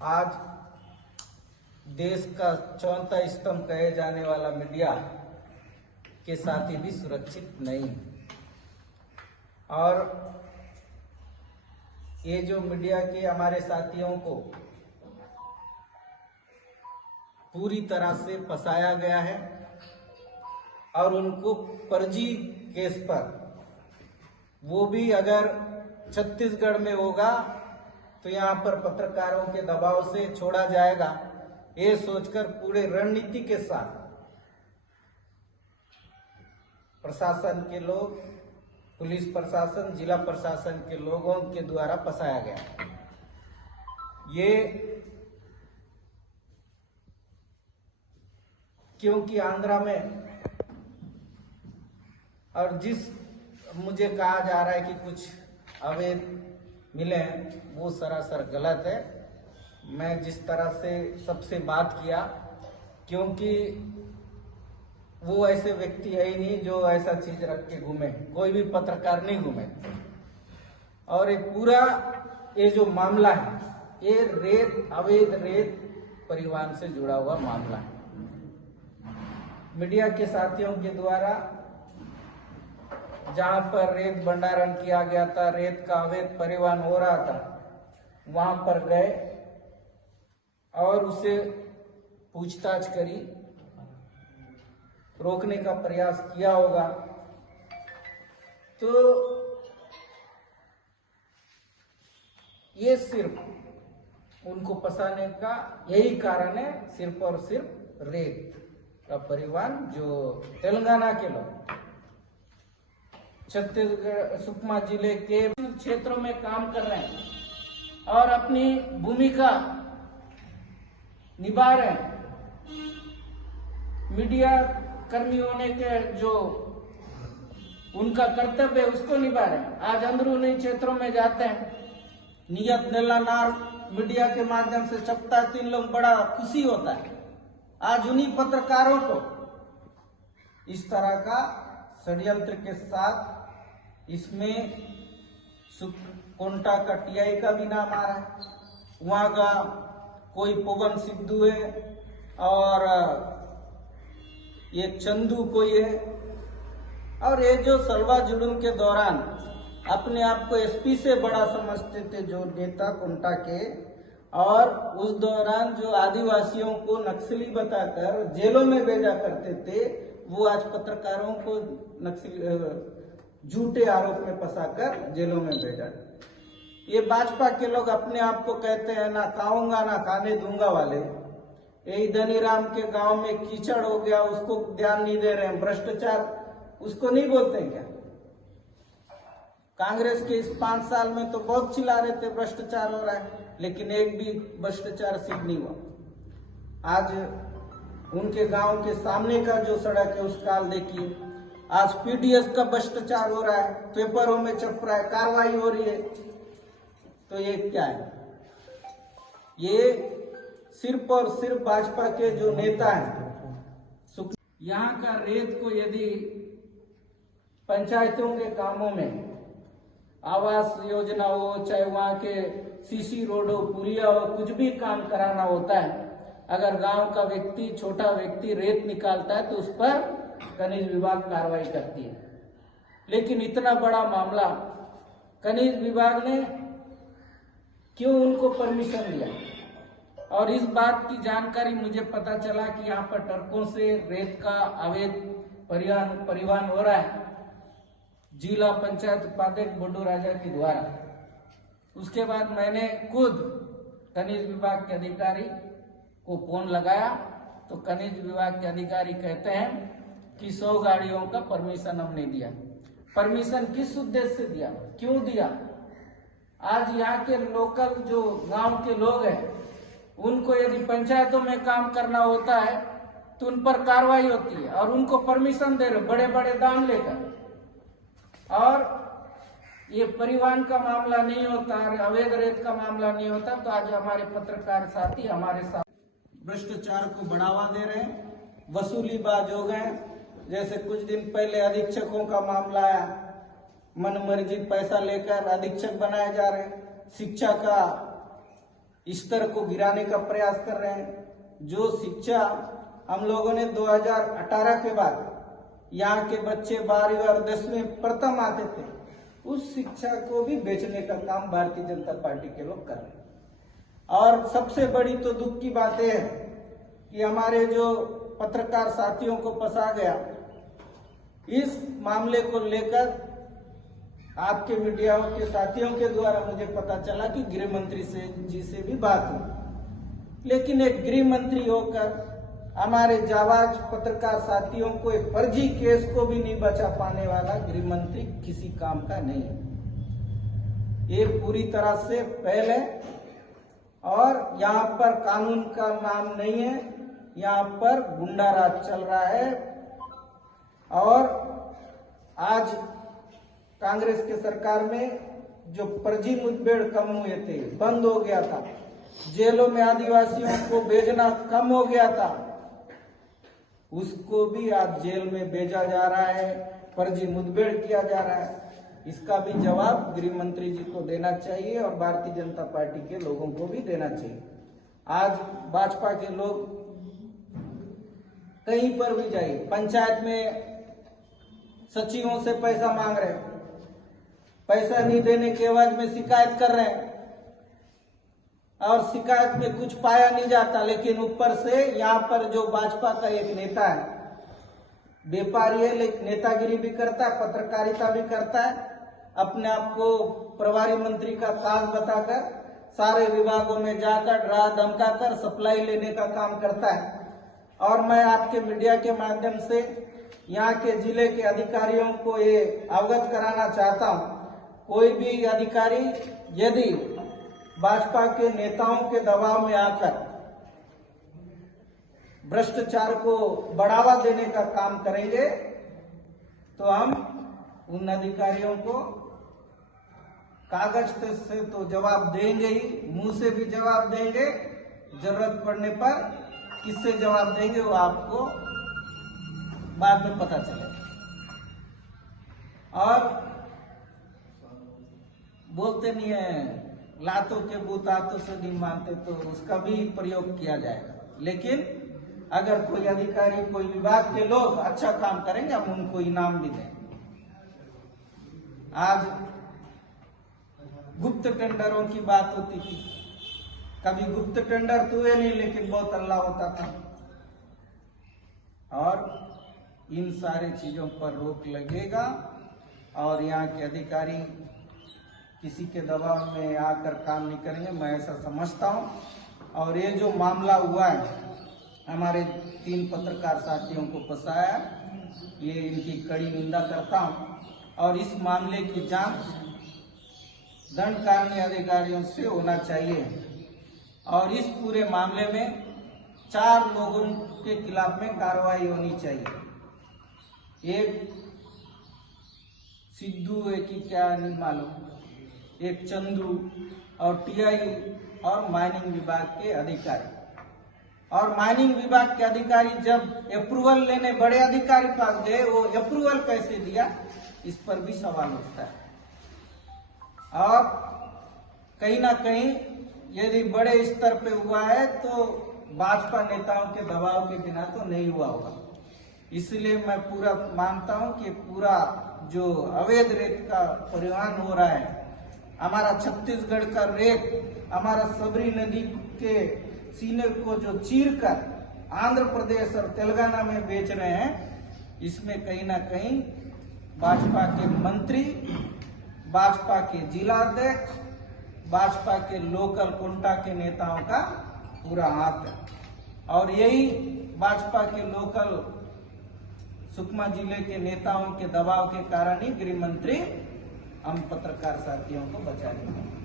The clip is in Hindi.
आज देश का चौथा स्तंभ कहे जाने वाला मीडिया के साथी भी सुरक्षित नहीं। और ये जो मीडिया के हमारे साथियों को पूरी तरह से फंसाया गया है और उनको फर्जी केस पर, वो भी अगर छत्तीसगढ़ में होगा तो यहाँ पर पत्रकारों के दबाव से छोड़ा जाएगा, ये सोचकर पूरे रणनीति के साथ प्रशासन के लोग, पुलिस प्रशासन, जिला प्रशासन के लोगों के द्वारा फंसाया गया। ये क्योंकि आंध्रा में, और जिस मुझे कहा जा रहा है कि कुछ अवैध मिले हैं, वो सरासर गलत है। मैं जिस तरह से सबसे बात किया, क्योंकि वो ऐसे व्यक्ति है ही नहीं जो ऐसा चीज रख के घूमे, कोई भी पत्रकार नहीं घूमे। और ये पूरा ये जो मामला है, ये अवैध रेत परिवहन से जुड़ा हुआ मामला है। मीडिया के साथियों के द्वारा जहां पर रेत भंडारण किया गया था, रेत का अवैध परिवहन हो रहा था, वहां पर गए और उसे पूछताछ करी, रोकने का प्रयास किया होगा। तो ये सिर्फ उनको फंसाने का यही कारण है, सिर्फ और सिर्फ रेत का परिवहन। जो तेलंगाना के लोग छत्तीसगढ़ सुकमा जिले के क्षेत्रों में काम कर रहे हैं और अपनी भूमिका निभा रहे हैं, मीडिया कर्मी होने के जो उनका कर्तव्य है उसको निभा रहे हैं। आज अंदरूनी क्षेत्रों में जाते हैं, नियत नेलानार मीडिया के माध्यम से छपता है, 3 लोग बड़ा खुशी होता है। आज उन्हीं पत्रकारों को इस तरह का षड्यंत्र के साथ इसमें कोंटा का टीआई का भी नाम आ रहा है, वहां का कोई पवन सिद्धू है और ये चंदू कोई है। और ये जो सलवा जुलूम के दौरान अपने आप को एसपी से बड़ा समझते थे जो नेता कोंटा के, और उस दौरान जो आदिवासियों को नक्सली बताकर जेलों में भेजा करते थे, वो आज पत्रकारों को नक्सली झूठे आरोप में फंसाकर जेलों में भेजा। ये भाजपा के लोग अपने आप को कहते हैं ना खाऊंगा ना खाने दूंगा वाले। यही धनीराम के गांव में कीचड़ हो गया, उसको ध्यान नहीं दे रहे हैं। भ्रष्टाचार उसको नहीं बोलते क्या? कांग्रेस के इस 5 साल में तो बहुत चिल्ला रहे थे भ्रष्टाचार हो रहा है, लेकिन एक भी भ्रष्टाचार सिद्ध नहीं हुआ। आज उनके गांव के सामने का जो सड़क है उसका हाल देखिए। आज पीडीएस का भ्रष्टाचार हो रहा है, पेपरों में छप रहा है, कार्रवाई हो रही है। तो ये क्या है? ये सिर्फ और सिर्फ भाजपा के जो नेता हैं। यहाँ का रेत को यदि पंचायतों के कामों में, आवास योजना हो, चाहे वहाँ के सीसी रोड हो, पुलिया हो, कुछ भी काम कराना होता है, अगर गांव का व्यक्ति, छोटा व्यक्ति रेत निकालता है तो उस पर खनिज विभाग कार्रवाई करती है। लेकिन इतना बड़ा मामला खनिज विभाग ने क्यों उनको परमिशन दिया? और इस बात की जानकारी मुझे पता चला कि यहाँ पर ट्रकों से रेत का अवैध परिवहन हो रहा है, जिला पंचायत उपाध्यक्ष बड्डू राजा के द्वारा। उसके बाद मैंने खुद खनिज विभाग के अधिकारी को फोन लगाया तो खनिज विभाग के अधिकारी कहते हैं कि 100 गाड़ियों का परमिशन हमने दिया। परमिशन किस उद्देश्य से दिया, क्यों दिया? आज यहाँ के लोकल जो गांव के लोग हैं, उनको यदि पंचायतों में काम करना होता है तो उन पर कार्रवाई होती है और उनको परमिशन दे रहे बड़े बड़े दाम लेकर। और ये परिवहन का मामला नहीं होता, अवैध रेत का मामला नहीं होता, तो आज हमारे पत्रकार साथी हमारे साथ भ्रष्टाचार को बढ़ावा दे रहे हैं, वसूलीबाज हो गए। जैसे कुछ दिन पहले अधीक्षकों का मामला आया, मनमर्जी पैसा लेकर अधीक्षक बनाए जा रहे। शिक्षा का स्तर को गिराने का प्रयास कर रहे हैं। जो शिक्षा हम लोगों ने 2018 के बाद यहाँ के बच्चे 12वीं और 10वीं प्रथम आते थे, उस शिक्षा को भी बेचने का काम भारतीय जनता पार्टी के लोग कर रहे हैं। और सबसे बड़ी तो दुख की बात यह है कि हमारे जो पत्रकार साथियों को फंसा गया, इस मामले को लेकर आपके मीडिया के साथियों के द्वारा मुझे पता चला कि गृह मंत्री जी से भी बात हुई, लेकिन एक गृह मंत्री होकर हमारे जाबाज पत्रकार साथियों को एक फर्जी केस को भी नहीं बचा पाने वाला गृह मंत्री किसी काम का नहीं है। ये पूरी तरह से पहले, और यहाँ पर कानून का नाम नहीं है, यहाँ पर गुंडा राज चल रहा है। और आज कांग्रेस के सरकार में जो फर्जी मुठभेड़ कम हुए थे, बंद हो गया था, जेलों में आदिवासियों को भेजना कम हो गया था, उसको भी आज जेल में भेजा जा रहा है, फर्जी मुठभेड़ किया जा रहा है। इसका भी जवाब गृह मंत्री जी को देना चाहिए और भारतीय जनता पार्टी के लोगों को भी देना चाहिए। आज भाजपा के लोग कहीं पर भी जाइए, पंचायत में सचिवों से पैसा मांग रहे हैं, पैसा नहीं देने के एवज में शिकायत कर रहे हैं, और शिकायत में कुछ पाया नहीं जाता। लेकिन ऊपर से यहाँ पर जो भाजपा का एक नेता है, व्यापारी है, लेकिन नेतागिरी भी करता है, पत्रकारिता भी करता है, अपने आप को प्रभारी मंत्री का ताज बताकर सारे विभागों में जाकर डरा धमकाकर सप्लाई लेने का काम करता है। और मैं आपके मीडिया के माध्यम से यहाँ के जिले के अधिकारियों को ये अवगत कराना चाहता हूँ, कोई भी अधिकारी यदि भाजपा के नेताओं के दबाव में आकर भ्रष्टाचार को बढ़ावा देने का काम करेंगे तो हम उन अधिकारियों को कागज से तो जवाब देंगे ही, मुंह से भी जवाब देंगे, जरूरत पड़ने पर किससे जवाब देंगे वो आपको बाद में पता चलेगा। और बोलते नहीं है लातों के भूत हाथों से नहीं मानते, तो उसका भी प्रयोग किया जाएगा। लेकिन अगर कोई अधिकारी, कोई विभाग के लोग अच्छा काम करेंगे, हम उनको इनाम भी देंगे। आज गुप्त टेंडरों की बात होती थी, कभी गुप्त टेंडर तो हुए नहीं, लेकिन बहुत हल्ला होता था। और इन सारी चीजों पर रोक लगेगा और यहाँ के अधिकारी किसी के दबाव में आकर काम नहीं करेंगे, मैं ऐसा समझता हूँ। और ये जो मामला हुआ है, हमारे 3 पत्रकार साथियों को फंसाया, ये इनकी कड़ी निंदा करता हूँ। और इस मामले की जांच दंड कानूनी अधिकारियों से होना चाहिए। और इस पूरे मामले में 4 लोगों के खिलाफ में कार्रवाई होनी चाहिए। एक सिद्धू है कि क्या नहीं मालूम, एक चंदू, और टीआई और माइनिंग विभाग के अधिकारी। और माइनिंग विभाग के अधिकारी जब अप्रूवल लेने बड़े अधिकारी पास गए, वो अप्रूवल कैसे दिया, इस पर भी सवाल उठता है। और कहीं ना कहीं यदि बड़े स्तर पे हुआ है तो भाजपा नेताओं के दबाव के बिना तो नहीं हुआ होगा। इसलिए मैं पूरा मानता हूं कि पूरा जो अवैध रेत का परिवहन हो रहा है, हमारा छत्तीसगढ़ का रेत हमारा सबरी नदी के सीने को जो चीरकर आंध्र प्रदेश और तेलंगाना में बेच रहे हैं, इसमें कहीं ना कहीं भाजपा के मंत्री, भाजपा के जिलाध्यक्ष, भाजपा के लोकल कोंटा के नेताओं का पूरा हाथ है। और यही भाजपा के लोकल सुकमा जिले के नेताओं के दबाव के कारण ही गृह मंत्री हम पत्रकार साथियों को बचा रहे हैं।